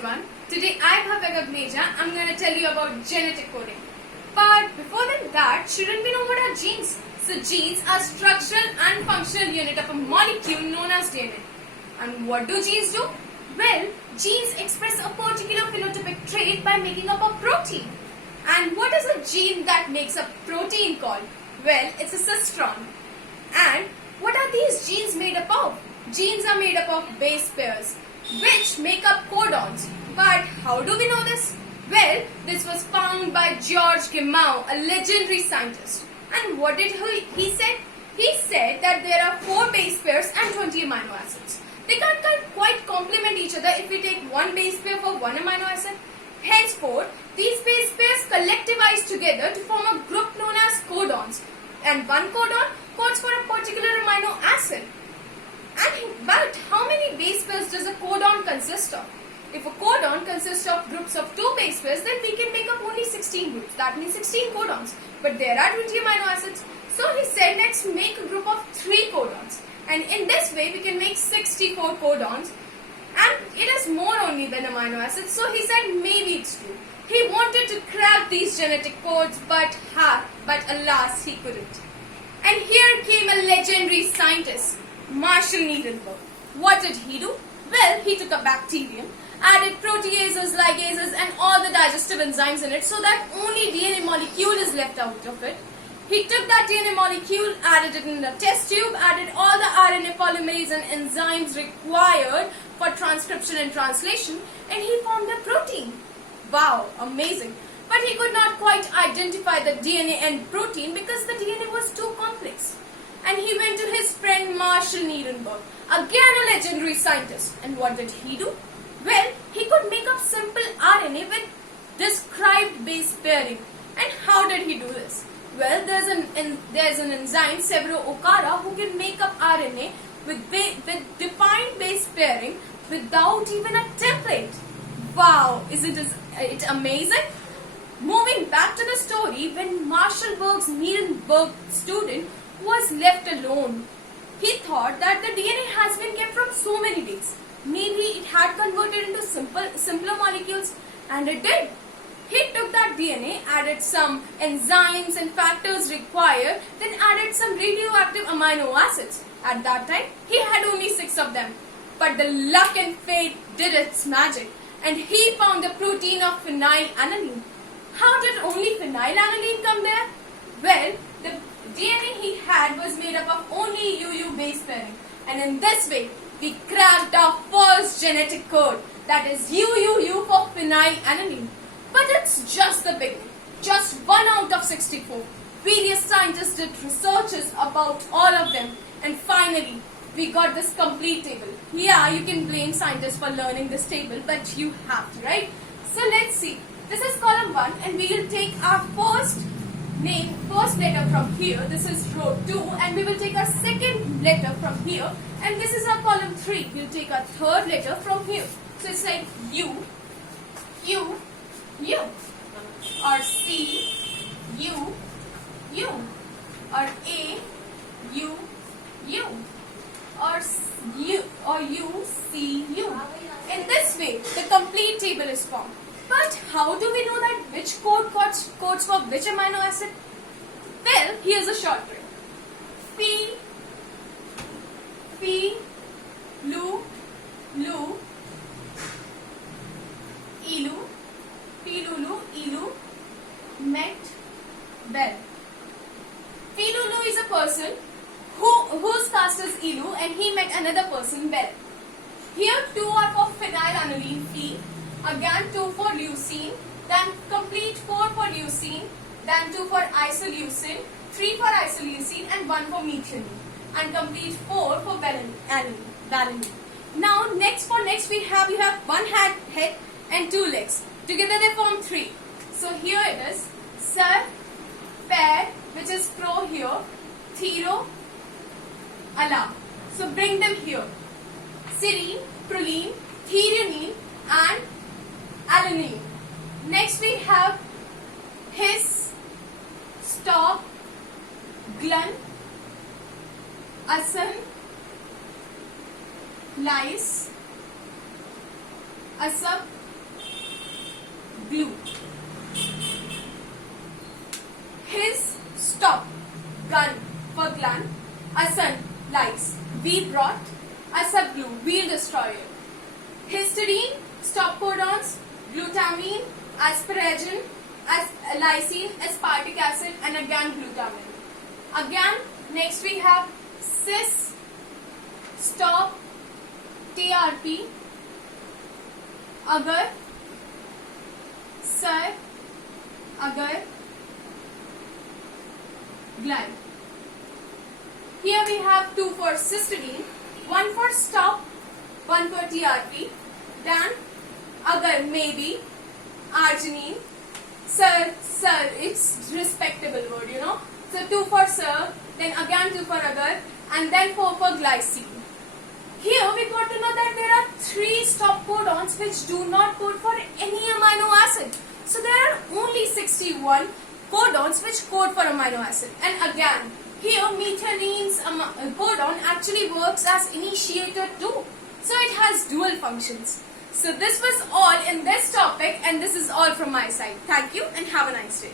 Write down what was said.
everyone. Today I'm Bhavya Gagmeja. I'm going to tell you about genetic coding. But before that, shouldn't we know what are genes? So genes are structural and functional unit of a molecule known as DNA. And what do genes do? Well, genes express a particular phenotypic trait by making up a protein. And what is a gene that makes a protein called? Well, it's a cistron. And what are these genes made up of? Genes are made up of base pairs, which make up codons. But how do we know this? Well, this was found by George Gamow, a legendary scientist. And what did he say? He said that there are 4 base pairs and 20 amino acids. They can't quite complement each other if we take one base pair for one amino acid. Henceforth, these base pairs collectivize together to form a group known as codons. And one codon codes for a particular amino acid. But how many base pairs does a codon consist of? If a codon consists of groups of 2 base pairs, then we can make up only 16 groups. That means 16 codons. But there are 20 amino acids. So he said, let's make a group of 3 codons. And in this way, we can make 64 codons. And it is more only than amino acids. So he said, maybe it's true. He wanted to crack these genetic codes, but alas, he couldn't. And here came a legendary scientist, Marshall Nierenberg. What did he do? Well, he took a bacterium, added proteases, ligases and all the digestive enzymes in it so that only DNA molecule is left out of it. He took that DNA molecule, added it in a test tube, added all the RNA polymerase and enzymes required for transcription and translation, and he formed a protein. Wow, amazing. But he could not quite identify the DNA and protein because the DNA was too complex. And he went to his friend Marshall Nierenberg, again a legendary scientist. And what did he do? Well, he could make up simple RNA with described base pairing. And how did he do this? Well, there's an enzyme, Severo-Okara, who can make up RNA with defined base pairing without even a template. Wow, isn't it amazing? Moving back to the story, when Marshall Nierenberg student was left alone, he thought that the DNA has been kept from so many days. Maybe it had converted into simpler molecules, and it did. He took that DNA, added some enzymes and factors required, then added some radioactive amino acids. At that time, he had only 6 of them. But the luck and fate did its magic, and he found the protein of phenylalanine. How did only phenylalanine come there? Well, the DNA he had was made up of only UU base pairing, and in this way, we cracked our first genetic code, that is UUU for phenylalanine. But it's just the beginning, just 1 out of 64. Various scientists did researches about all of them, and finally, we got this complete table. Yeah, you can blame scientists for learning this table, but you have to, right? So let's see. This is column 1, and we will take our first letter from here. This is row 2, and we will take our second letter from here, and this is our column 3. We'll take our third letter from here. So it's like U, U, U, or C, U, U, or A, U, U, or U, C, U. In this way, the complete table is formed. But how do we know that which code codes for which amino acid? Well, here's a short trick. Phi, Lu, Ilu, Pilulu, Ilu, met, Bell. Pilulu is a person whose caste is Ilu, and he met another person, Bell. Here 2 are for phenylalanine, Phi. Again 2 for leucine, then complete 4 for leucine, then 2 for isoleucine, 3 for isoleucine and 1 for methionine, and complete 4 for valine. Now next you have 1 head and 2 legs. Together they form 3. So here it is, Sir, Pair, which is pro here, Thero, Ala. So bring them here. Serine, proline, threonine and alanine. Next we have his, stop, glun, asan, lice, asab, glue. His stop, gun for gun, a son likes. We brought a subglue, we'll destroy it. Histidine, stop codons, glutamine, asparagine, lysine, aspartic acid, and again glutamine. Again, next we have cis, stop, TRP, agar, sir, agar, gland. Here we have two for cysteine, one for stop, one for TRP, then agar maybe, arginine, sir, it's respectable word, you know. So 2 for sir, then again 2 for agar, and then 4 for glycine. Here we got to know that there are 3 stop codons which do not code for any amino acid. So there are only 61 codons which code for amino acid. And again, here methionine's codon actually works as initiator too. So it has dual functions. So this was all in this topic, and this is all from my side. Thank you and have a nice day.